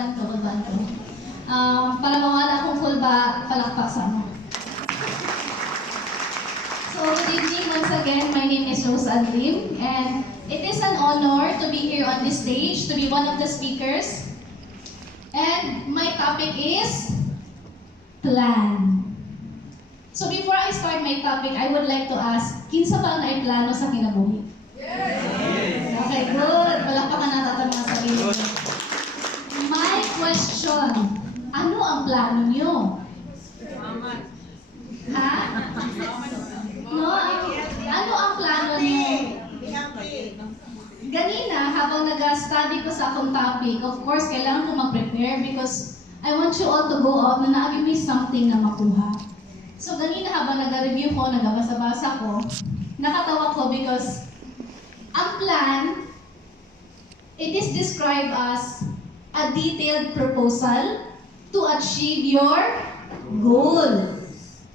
banto. Para mawala akong full ba, palakpak sa ano. So, good evening once again. My name is Rose Ann Lim, and it is an honor to be here on this stage, to be one of the speakers. And my topic is plan. So before I start my topic, I would like to ask, kinsa ba na plano sa kinabuhi? Yes! Okay, good. Palakpakan natin ang mga sarili. My question, ano ang plano niyo? Ha? No? Ano ang plano niyo? Ganina, habang nag-study ko sa akong topic, of course, kailangan ko mag-prepare because I want you all to go out na naagin may something na makuha. So, ganina habang nag-review ko, nagabasa-basa ko, nakatawa ko because ang plan, it is described as a detailed proposal to achieve your goal.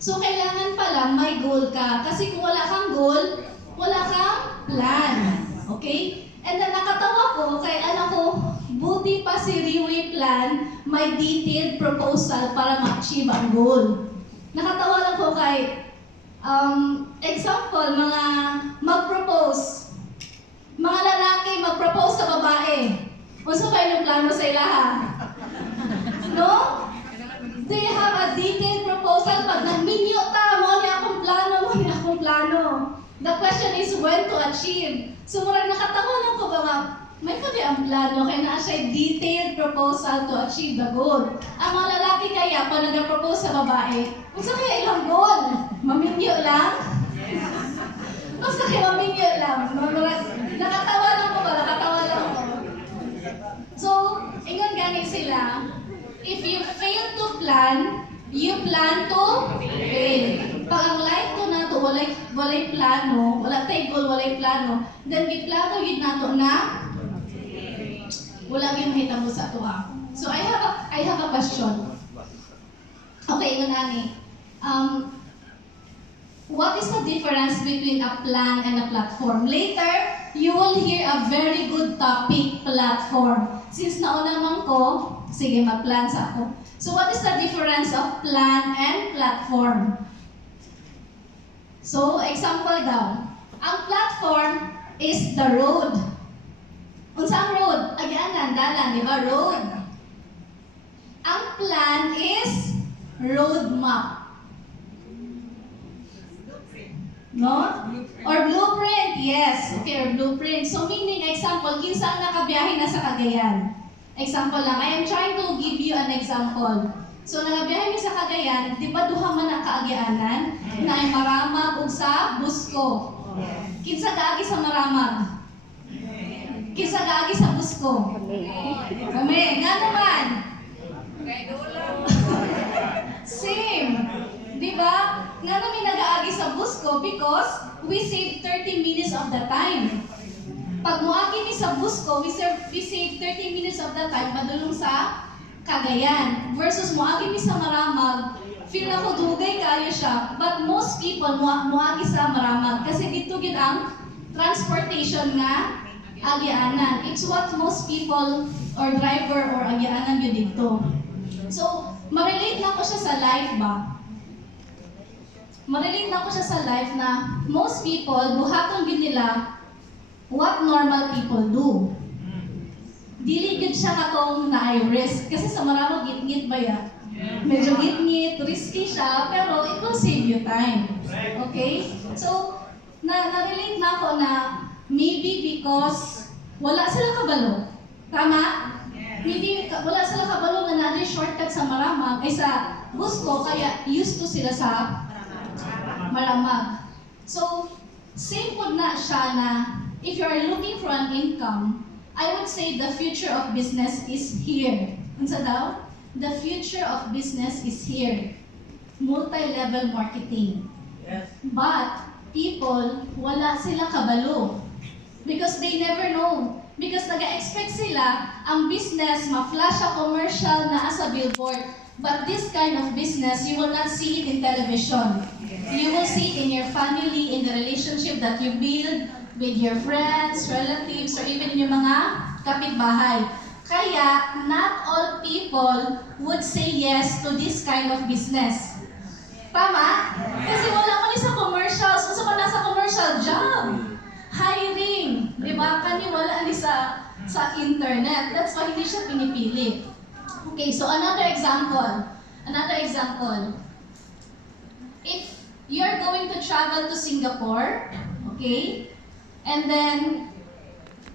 So, kailangan pala may goal ka. Kasi kung wala kang goal, wala kang plan. Okay? And then nakatawa ko, kay anak ko, buti pa si Riway Plan, may detailed proposal para ma-achieve ang goal. Nakatawa lang ko kay, example, mga mag-propose. Mga lalaki mag-propose sa babae. Unsa ba yung plano sa ilaha? No? Do you have a detailed proposal? Pag nagminyo ta, mo ni akong plano. The question is when to achieve. So, murag nakatawa lang ko ba nga, may kami ang plano, kaya na siya detailed proposal to achieve the goal. Ang mga lalaki kaya, pag nag-propose sa babae, kung kaya ilang goal? Maminyo lang? Basta kaya maminyo lang. Nakatawa lang ko. So, ingon gani sila, if you fail to plan, you plan to fail. Pag ang life ko na to, walay plano, wala tayo goal, walay plano, then giplano yun nato na wala gyud mahitabo sa tuwa. So I have a question. Okay, ingon ani. What is the difference between a plan and a platform? Later, you will hear a very good topic, platform. Since nauna man ko, sige mag-plan sa ako. So what is the difference of plan and platform? So, example daw. Ang platform is the road. Unsang road? Agyanan, dalan, di ba? Road. Ang plan is road map. No? Or blueprint, yes. Okay, or blueprint. So, meaning, example, kinsa ang nakabiyahe na sa Cagayan? Example lang, I am trying to give you an example. So, nagabiyahe mi sa Cagayan, di ba duha man ang kaagyanan na ay Maramag ug sa Busco? Kinsa gaagi sa Maramag? Kinsa gaagi sa Busco? Kami, nga naman. Same. Di ba? Nga namin nag-aagi sa Busco because we save 30 minutes of the time. Pag muagi ni sa Busco, we save 30 minutes of the time padulong sa Cagayan. Versus muagi ni sa Maramag, feel ako dugay kayo siya. But most people muagi sa Maramag kasi dito gid ang transportation nga agianan. It's what most people or driver or agianan yun dito. So, ma-relate na ko siya sa life ba? Ma-relate na ko siya sa life na most people, buhaton yun nila what normal people do. Dili gid siya katong na-risk. Kasi sa Maramag, git-git ba yan? Medyo git-git, risky siya, pero it will save you time. Okay? So, na-relate na ako na maybe because wala sila kabalo. Tama? Maybe wala sila kabalo na na shortcut sa Maramag ay sa Busco, kaya used to sila sa Maramag. So, same po na siya na if you are looking for an income, I would say the future of business is here. Unsa daw? The future of business is here. Multi-level marketing. Yes. But people, wala sila kabalo. Because they never know. Because nag-expect sila ang business, ma-flash a commercial na as a billboard. But this kind of business, you will not see it in television. You will see it in your family, in the relationship that you build with your friends, relatives, or even in yung mga kapitbahay. Kaya, not all people would say yes to this kind of business. Tama? Kasi wala man sa commercials. Kung sa nasa commercial, job, hiring, di ba? Kani wala ni sa internet. That's why hindi siya pinipili. Okay, so another example. If you're going to travel to Singapore, okay, and then,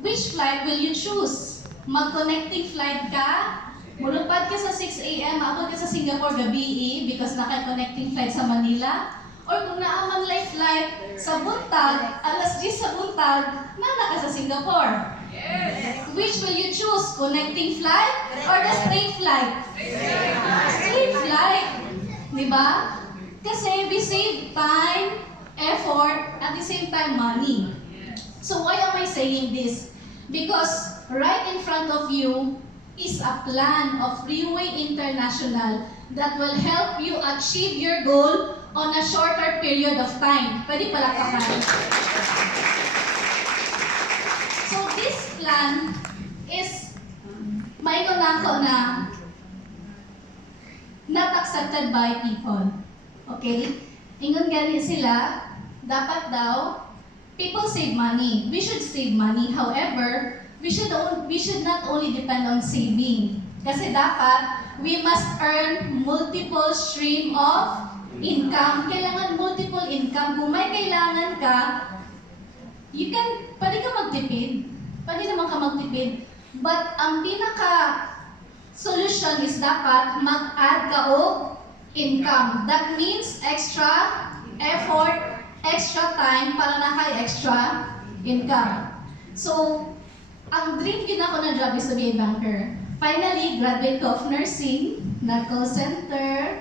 which flight will you choose? Mag-connecting flight ka, mulupad ka sa 6 a.m., abot ka sa Singapore gabi because naka-connecting flight sa Manila, or kung naaman live flight sa buntag, alas 10 sa buntag, nana ka sa Singapore. Yes. Which will you choose? Connecting flight or the straight flight? Straight flight. Diba? Kasi we save time, effort, at the same time money. So why am I saying this? Because right in front of you is a plan of Freeway International that will help you achieve your goal on a shorter period of time. Pwede palakpakan. So this plan is maingon nako na not accepted by people. Okay? Ingon gali sila, dapat daw people save money. We should save money. However, we should not only depend on saving. Kasi dapat, we must earn multiple stream of income. Kailangan multiple income. Kung may kailangan ka, pwede ka magtipid. Pwede naman ka magtipid. But ang pinaka-solution is dapat mag-add ka o income. That means extra effort, extra time para naka-extra income. So, ang dream yun ako na job is to be a banker. Finally, graduate ko of nursing, nag-call center,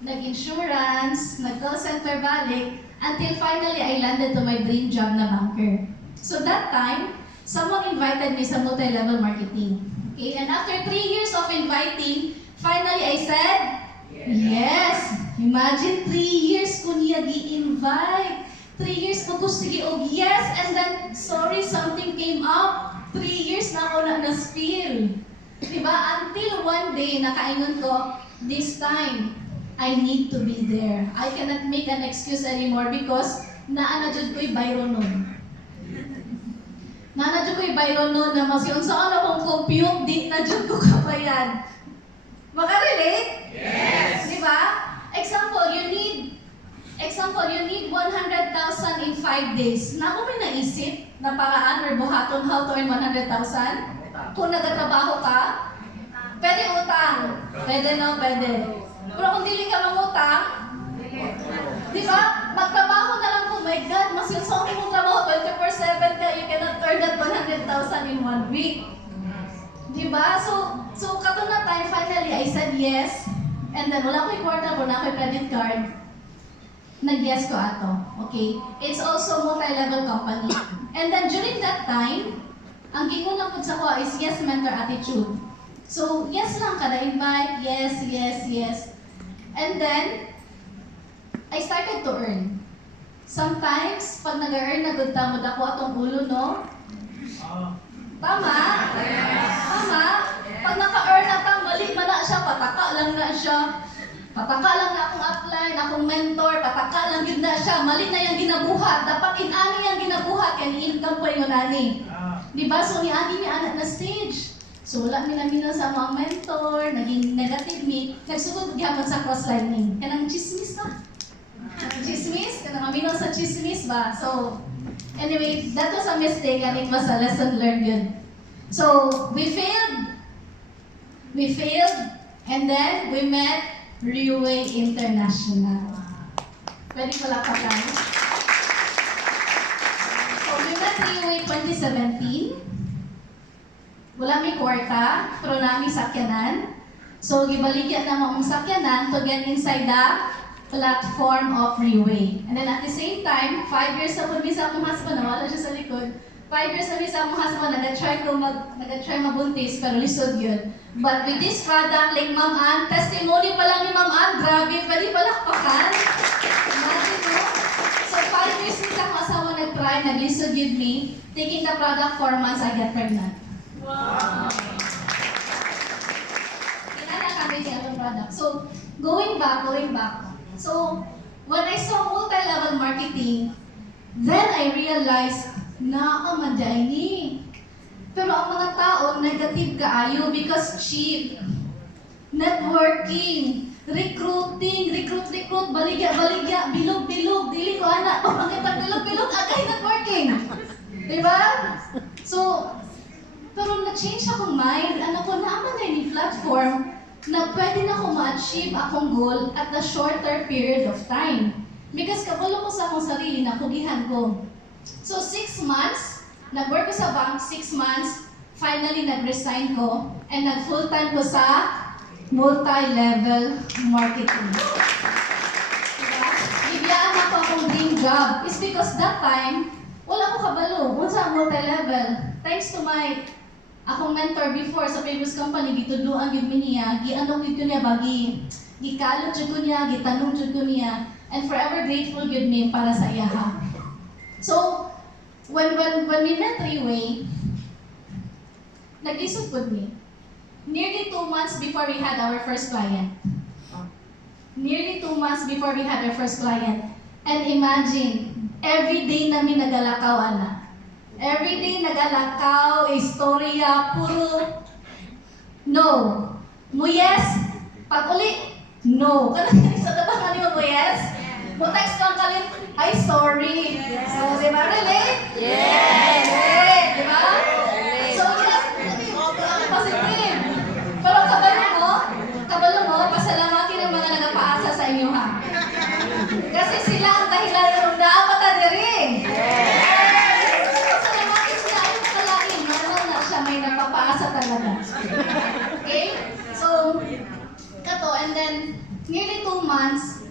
nag-insurance, nag-call center balik, until finally I landed to my dream job na banker. So that time, someone invited me sa multi-level marketing. Okay, and after 3 years of inviting, finally I said, yes! Imagine 3 years ko niya gi-invite. 3 years ko sige og yes, and then, sorry, something came up. 3 years na ako na-spill. Diba? Until one day, nakaingon ko, this time, I need to be there. I cannot make an excuse anymore because naanadjud ko'y bayro nun. Naanadjud ko'y bayro nun na masyon saan akong compute, di na djud ko kapayan. Maka-relate? Yes! Diba? Example, you need 100,000 in 5 days. Na mo may naisip na paraan or buhaton how to earn 100,000? Kung nagtatrabaho ka, pwede utang. Pwede no, pwede. Pero kung dili ka mangutang, di ba? Magtrabaho na lang po, my God, mas yung sa mong trabaho, 24/7 ka, you cannot earn that 100,000 in 1 week. Di ba? So kato na time, finally, I said yes. And then, wala ko'y kwarta, wala ko'y credit card. Nag-yes ko ato. Okay? It's also multi-level company. And then, during that time, ang gingulang po sa ko is yes mentor attitude. So, yes lang kada invite, yes, yes, yes. And then, I started to earn. Sometimes, pag nag-earn, nagudtamod ako atong ulo, no? Tama? Tama? Pag naka-earn na tang, mali man na siya, pataka lang na siya. Pataka lang na akong upline, akong mentor, pataka lang yun na siya. Mali na yung ginabuhat. Dapat inani yung ginabuhat, kaya ni-income po yung nani. Diba? So, ni-ani ni anak na stage. So, wala namin sa mga mentor, naging negative me. Nagsugod gyapon sa cross-lining. Kanang chismis na. Chismis? Kanang amino sa chismis ba? So, anyway, that was a mistake and it was a lesson learned yun. So, we failed, and then we met Freeway International. Pwede pala pa tayo. So, we met Freeway 2017. Wala may kwarta, pero nami sakyanan. So, gibaligyan na mong sakyanan to get inside the platform of Freeway. And then at the same time, 5 years na po sa akong husband, nawala siya sa likod. 5 years na sa akong husband, nag-try mabuntis, pero lisod yun. But with this product, like Ma'am Ann, testimony pa lang ni Ma'am Ann, grabe, pwede palakpakan. Imagine mo. So 5 years na akong asawa nag-try, nag-lisod yun me. Taking the product 4 months, I get pregnant. Wow! explaining our product. So, going back. So, when I saw multi-level marketing, then I realized na amanday ni. Pero ang mga tao, negative kaayo because cheap. Networking, recruit, baligya, bilog, dili ko anak, pangitang bilog, agay networking. Diba? So, pero na-change akong mind, ano ko, naaman na yung platform na pwede na ko ma-achieve akong goal at a shorter period of time. Because kabulo ko sa akong sarili, nakugihan ko. So, 6 months, nag-work ko sa bank, 6 months, finally nag-resign ko, and nag-full-time ko sa multi-level marketing. Diba? Bibiyaan ako akong dream job. It's because that time, wala ko kabalo. Unsa ang multi-level? Thanks to my akong mentor before sa previous company, gitudluan gid mi niya, gianong gid ko niya bagi, gikalot jud ko niya, gitanong jud ko niya, and forever grateful gid mi para sa iya ha. So, when we met three-way, nag-isip pod mi. Nearly 2 months before we had our first client. And imagine, every day namin nagalakaw, ana. Every day nagalakaw, istorya, puro no. Muyes, pag uli, no. Kanang sa tabangan niyo muyes? Mo-text ko ang kalit, ay sorry. So, di ba? Relate? Yes! Relate, di ba? So, yes, positive. Pero kabalo mo, pasalamatin ang mga nagapaasa sa inyo ha. Kasi sila ang dahilan ng daapata diri. Pasalamatin sila ay makalain. Normal na siya, may nagpapaasa talaga. Okay? So, kato, and then, nearly 2 months.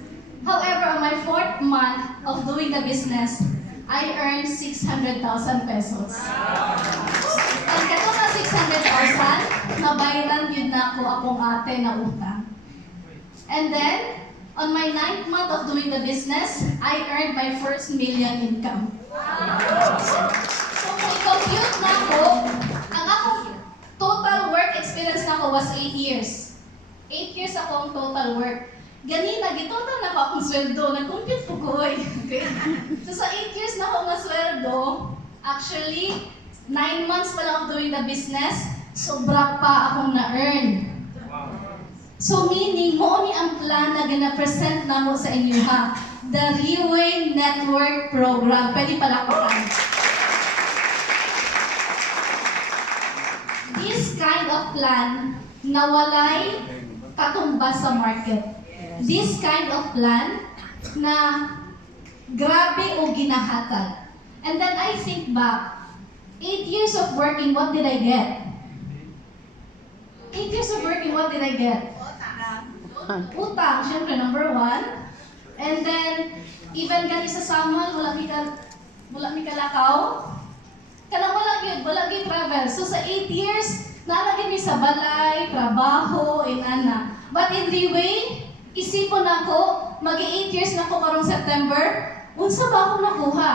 However, on my 4th month of doing the business, I earned 600,000 pesos. And kato na 600,000, nabayaran yun na ako akong ate na utang. And then, on my 9th month of doing the business, I earned my first million income. So, kung i-compute na ako, ang akong total work experience na ako was 8 years. 8 years akong total work. Ganina, gitotal na ako akong sweldo. Nag-compute po ko eh. Okay? So, sa 8 years na ako nga sweldo, actually, 9 months pa lang ako doing the business, sobra pa akong na-earn. So meaning, mo ni ang plan na gina-present na mo sa inyo ha. The Riway Network Program. Pwede palakpakan. This kind of plan na walay katumbas sa market. This kind of plan na grabe o ginahatag. And then I think back, 8 years of working, what did I get? 8 years of working, what did I get? Utang, syempre, number 1. And then, even gani sa samal, wala mi kalakaw. Kanang wala gyud travel. So sa 8 years, nalagay mi sa balay, trabaho, inana. But in the way, isipon ako, magi 8 years na ko karong September, unsa ba ako nakuha?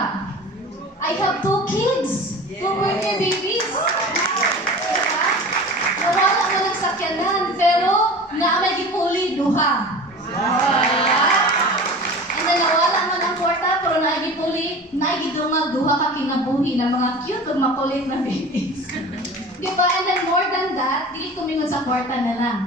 I have 2 kids, 2 birthday babies. Nawala na lang sakyanan, pero naamay gipuli duha. And then nawala man ang kwarta, pero naay gipuli, naay gidungag duha ka kinabuhi ng mga cute ug makulit na babies. Diba? And then more than that, dili ko mingon sa kwarta na lang.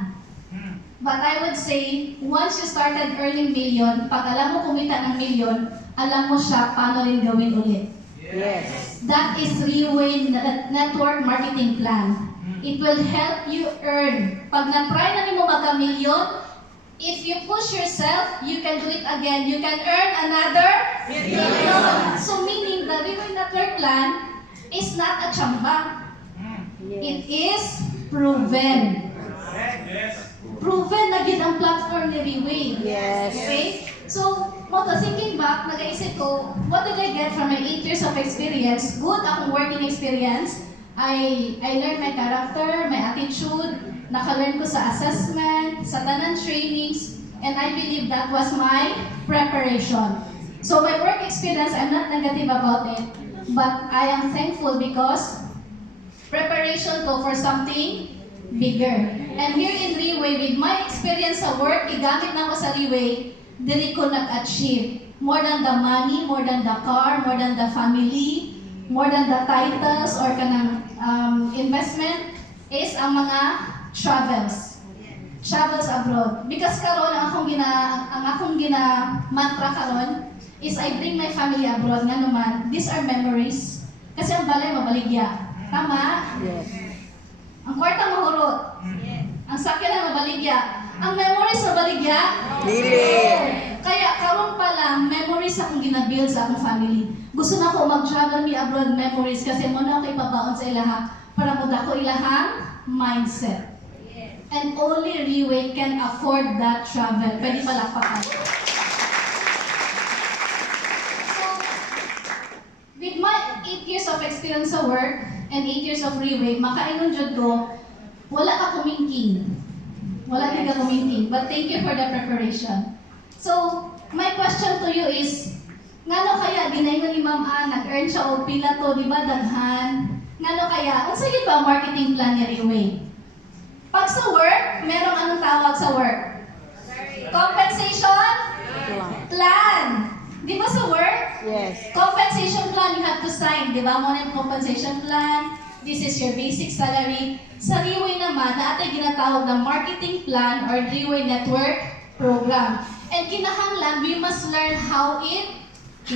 But I would say, once you started earning million, pag alam mo kumita ng million, alam mo siya paano rin gawin ulit. Yes. That is Riway Network Marketing Plan. It will help you earn. Pag na-try na mo magka-million, if you push yourself, you can do it again. You can earn another million. So meaning, the Riway Network Plan is not a chamba. It is proven. Proven na yun ang platform ni Riway. Yes. Okay? So, thinking back, nag-iisip ko, what did I get from my 8 years of experience? Good akong working experience. I learned my character, my attitude, naka-learn ko sa assessment, sa tanan trainings, and I believe that was my preparation. So my work experience, I'm not negative about it, but I am thankful because preparation to for something bigger. And here in Riway, with my experience sa work, igamit na ko sa Riway, dili ko nag-achieve. More than the money, more than the car, more than the family, more than the titles or kanang investment is ang mga travels. Travels abroad. Because karon ang akong gina mantra karon is I bring my family abroad nga naman. These are memories. Kasi ang balay mabaligya. Tama? Yes. Ang kwarta mahurot. Ang sakyan na mabaligya. Ang memories mabaligya? Dili. Kaya karon pa lang, memories akong ginabuild sa akong family. Gusto na ko mag-travel me abroad memories kasi mo na ako ipabaon sa ilaha para mo dako ilahang mindset. And only Riway can afford that travel. Pwede palakpakan. So, with my 8 years of experience sa work and 8 years of Riway, makaingon jud ko, wala ka kumingking. Wala din ka kumingking. But thank you for the preparation. So, my question to you is, ngano kaya ginaingon ni Ma'am Ann, nag-earn siya og pila to, di ba daghan? Ngano kaya? Unsa gyud ba ang marketing plan ni Riway? Pag sa work, merong anong tawag sa work? Compensation plan. Di ba sa work? Yes. Compensation plan you have to sign. Di ba mo na yung compensation plan? This is your basic salary. Sa Riway naman, natin ginatawag na marketing plan or Riway Network Program. And kinahanglan, we must learn how it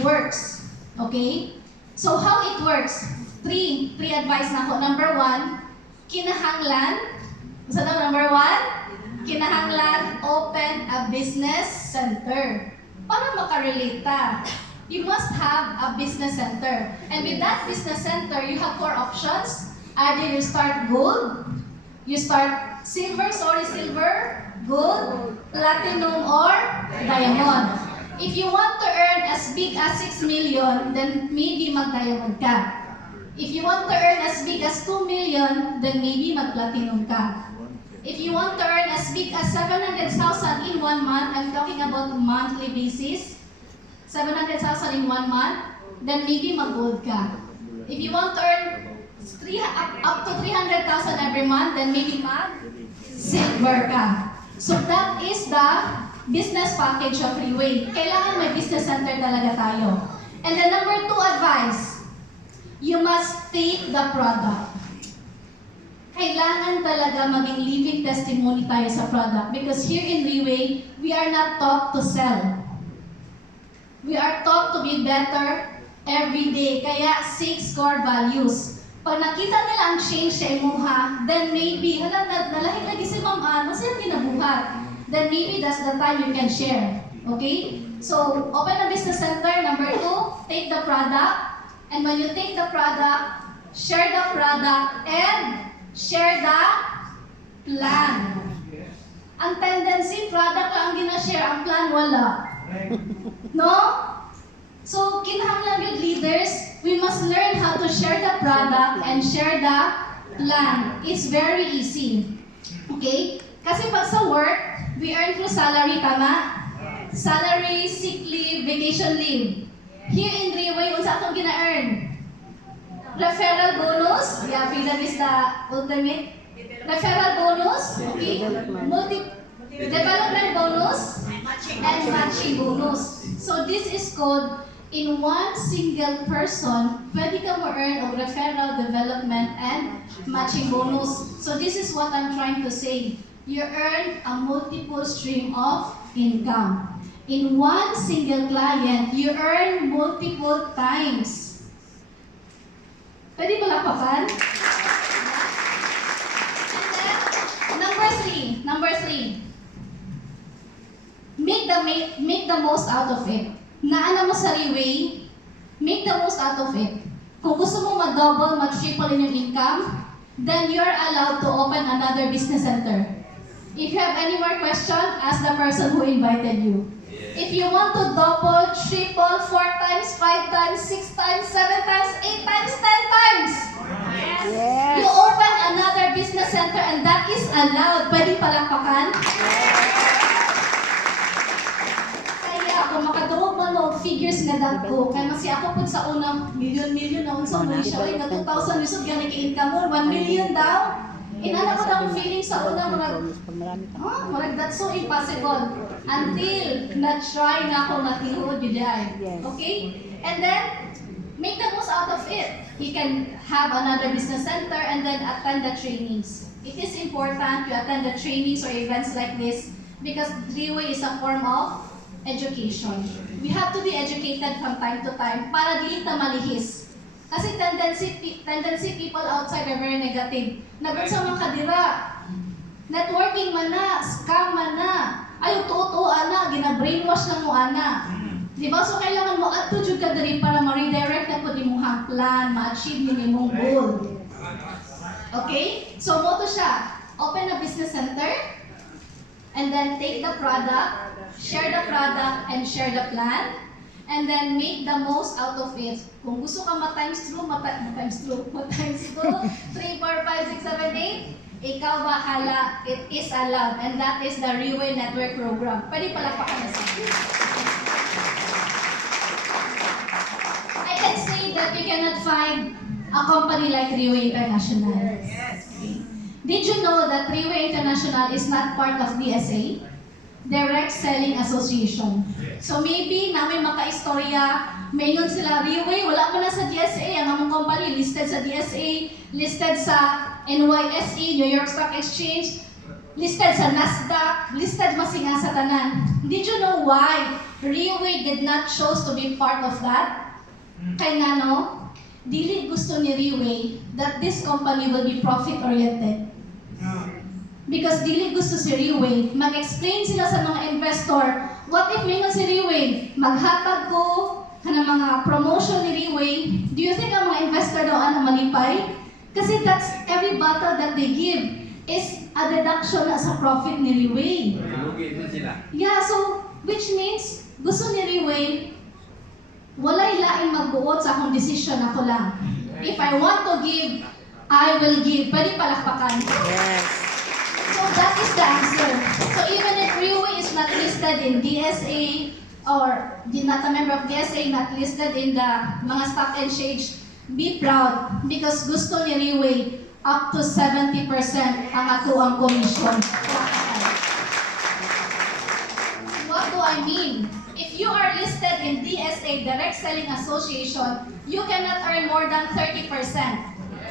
works. Okay? So how it works? Three advice na ko. Number 1, kinahanglan. So number 1, kinahanglan open a business center. Para makarelate ta, you must have a business center. And with that business center, you have 4 options. Either you start gold, you start silver, gold, platinum, or diamond. If you want to earn as big as 6 million, then maybe mag-diamond ka. If you want to earn as big as 2 million, then maybe mag-platinum ka. If you want to earn as big as 700,000 in 1 month, I'm talking about monthly basis, 700,000 in 1 month, then maybe mag-gold ka. If you want to earn up to 300,000 every month, then maybe mag-silver ka. So that is the business package of Riway. Kailangan may business center talaga tayo. And the number 2 advice, you must take the product. Kailangan talaga maging living testimony tayo sa product because here in Riway, we are not taught to sell. We are taught to be better every day. Kaya 6 core values. Pag nakita nila ang change sa imuha, then maybe, nalahit lagi si Ma'am Ann, masaya kinabuhat. Then maybe that's the time you can share. Okay? So, open a business center. Number 2, take the product. And when you take the product, share the product and share the plan. Ang tendency, product lang gina-share, ang plan wala. No? So, kinahanglan yung leaders, we must learn how to share the product and share the plan. It's very easy. Okay? Kasi pag sa work, we earn through salary, tama? Salary, sick leave, vacation leave. Here in Riway, unsa atong gina-earn? Referral bonus, yeah, freedom is the ultimate. Referral bonus, okay. Development bonus, and matching bonus. So this is called, in one single person, pwede ka mo earn of referral, development, and matching bonus. So this is what I'm trying to say. You earn a multiple stream of income. In one single client, you earn multiple times. Pwede palakpakan? And then, number three. Make the most out of it. Naana mo sa Riway, make the most out of it. Kung gusto mo mag-double, mag-triple in your income, then you're allowed to open another business center. If you have any more question, ask the person who invited you. If you want to double, triple, 4 times, 5 times, 6 times, 7 times, 8 times, 10 times, Yes. you open another business center and that is allowed. Pwede palakpakan? Kaya kung makadurog man og figures nga dagko, kaya kasi ako po sa unang million na unsa mo siya ay nga 2,000 yusog gani ka income mo, 1 million daw. Inana ko ng feeling sa una, murag that's so impossible. Until na-try na ako matihood yun ay. Yes. Okay? And then, make the most out of it. You can have another business center and then attend the trainings. It is important to attend the trainings or events like this because Three-Way is a form of education. We have to be educated from time to time para dili ta malihis. Kasi tendency people outside are very negative. Nagun sa mga kadira, networking man na, scam man na, ay uto-utoan na, gina-brainwash lang mo ana. Diba? So kailangan mo at jud ka diri para ma-redirect na po di mong plan, ma-achieve ni mong goal. Okay? So mo to siya. Open a business center and then take the product, share the product and share the plan. And then make the most out of it. Kung gusto ka ma-times 2, 3, 4, 5, 6, 7, 8, ikaw bahala. It is allowed. And that is the Three-Way Network Program. Pwede palakpakan na sa akin. I can say that you cannot find a company like Three-Way International. Okay. Did you know that Three-Way International is not part of DSA? Direct Selling Association. So maybe na may maka-istorya, mayon sila Three-Way, wala pa na sa DSA, ang among company listed sa DSA, listed sa NYSE, New York Stock Exchange, listed sa Nasdaq, listed masinga sa tanan. Did you know why Three-Way did not choose to be part of that? Kaya nga no, dili gusto ni Three-Way that this company will be profit-oriented. Because dili gusto si Three-Way, mag-explain sila sa mga investor, what if mayroon si Three-Way, maghatag ko kanang mga promotion ni Three-Way, do you think ang mga investor daw ang malipay? Kasi that's every bottle that they give is a deduction na sa profit ni Three-Way. Yeah, so which means gusto ni Three-Way, walay laing magbuot sa akong decision ako lang. If I want to give, I will give. Pwede palakpakan. Yes. So that is the answer. So even if Three-Way is not listed in DSA or not a member of DSA, not listed in the mga stock exchange, be proud because gusto ni Three-Way up to 70% ang ato ang commission. What do I mean? If you are listed in DSA, Direct Selling Association, you cannot earn more than 30%.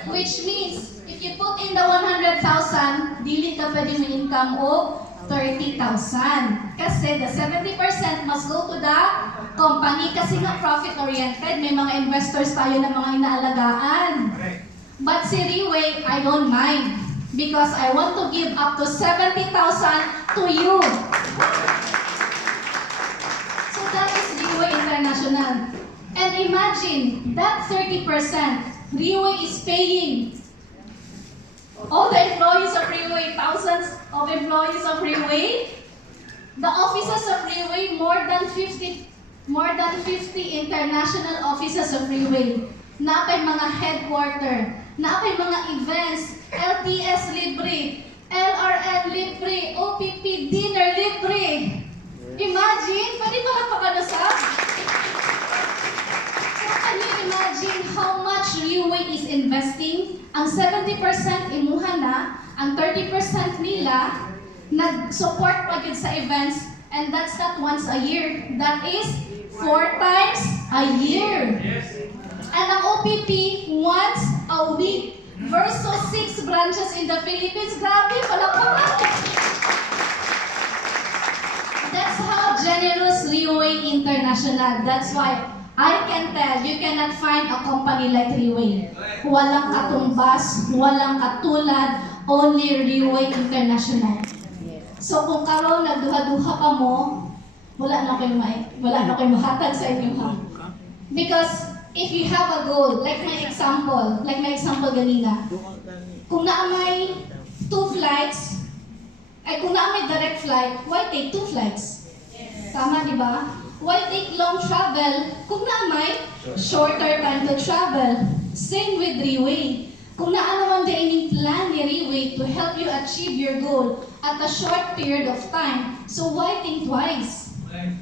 Which means, if you put in the 100,000, dili ka pwede may income o 30,000. Kasi the 70% must go to the company kasi nga profit-oriented. May mga investors tayo na mga inaalagaan. But si Three-Way, I don't mind. Because I want to give up to 70,000 to you. So that is Three-Way International. And imagine, that 30%, Three-Way is paying all the employees of Three-Way, thousands of employees of Three-Way, the offices of Three-Way, more than 50 international offices of Three-Way. Napay mga headquarter, napay mga events, LTS libre, LRN libre, OPP dinner libre. Imagine, pwede ba kapag-anusap? Can you imagine how much Three-Way is investing? Ang 70% imuha na, ang 30% nila nag-support pa sa events, and that's not once a year. That is 4 times a year. And ang OPP, once a week versus 6 branches in the Philippines. Grabe, palakpakan! That's how generous Three-Way International. That's why I can tell, you cannot find a company like Three-Way. Walang katumbas, walang katulad, only Three-Way International. So kung karon nagduha-duha pa mo, wala na kayo mahatag sa inyo ha. Because if you have a goal, like my example ganina, kung naamay 2 flights, kung naamay direct flight, why take 2 flights? Tama, di ba? Why take long travel kung naamay shorter time to travel? Same with Three-Way. Kung naman din plan ni Three-Way to help you achieve your goal at a short period of time, so why think twice?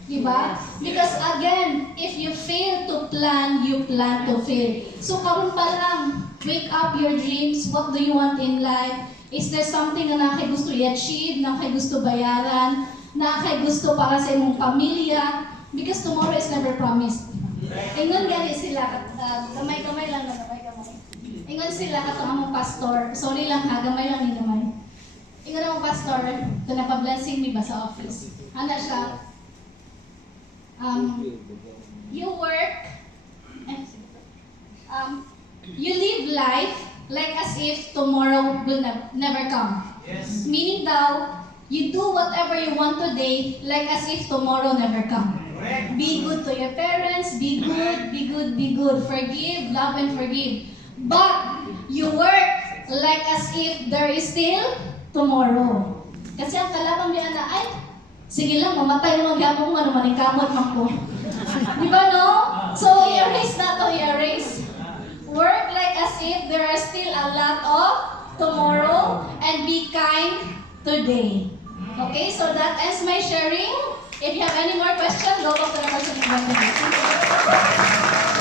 Diba? Because again, if you fail to plan, you plan to fail. So karon pa lang, wake up your dreams. What do you want in life? Is there something na kay gusto i-achieve, na kay gusto bayaran, na kay gusto para sa imong pamilya? Because tomorrow is never promised. Ingon gali sila, gamay-gamay lang na gamay-gamay. Ingon sila katong among pastor, sorry lang ha, gamay lang ni gamay. Ingon among pastor, ito napa-blessing me ba sa office. Ano siya? You work, you live life like as if tomorrow will never come. Yes. Meaning daw, you do whatever you want today like as if tomorrow never come. Correct. Be good to your parents, be good, be good, be good. Forgive, love, and forgive. But you work like as if there is still tomorrow. Kasi ang kalabang niya na, ay, sige lang, mamatay naman gabong ano, maningkamot man ko. Di ba no? So, erase na to, erase. Work like as if there are still a lot of tomorrow and be kind today. Okay, so that ends my sharing. If you have any more questions, go back to the person in front of you.